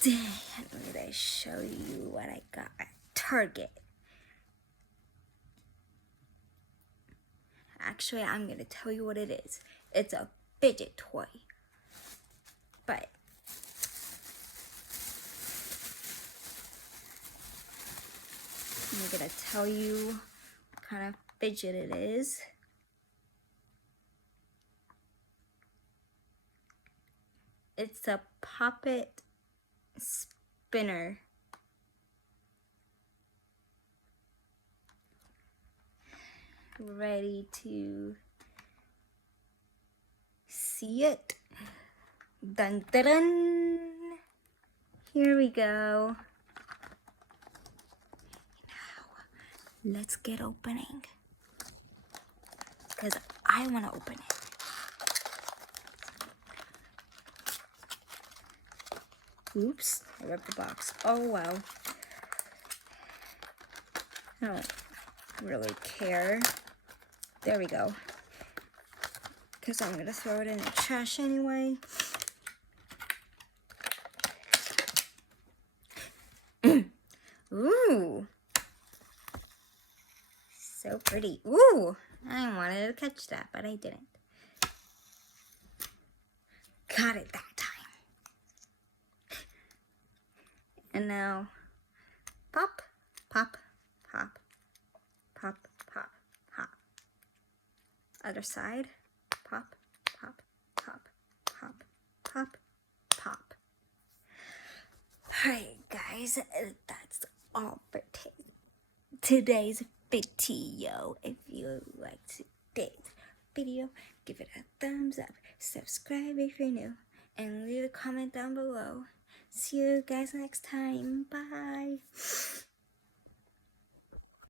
Today I'm gonna show you what I got at Target. Actually, I'm gonna tell you what it is. It's a fidget toy. But I'm gonna tell you what kind of fidget it is. It's a puppet spinner. Ready to see it? Dun dun dun! Here we go. Now, let's get opening. Because I want to open it. Oops, I ripped the box. Oh well. I don't really care. There we go. Because I'm going to throw it in the trash anyway. Ooh. So pretty. Ooh. I wanted to catch that, but I didn't. Got it that time. And now, pop, pop, pop, pop, pop, pop. Other side, pop, pop, pop, pop, pop, pop. Alright guys, that's all for today's video. If you liked today's video, give it a thumbs up, subscribe if you're new, and leave a comment down below. See you guys next time. Bye.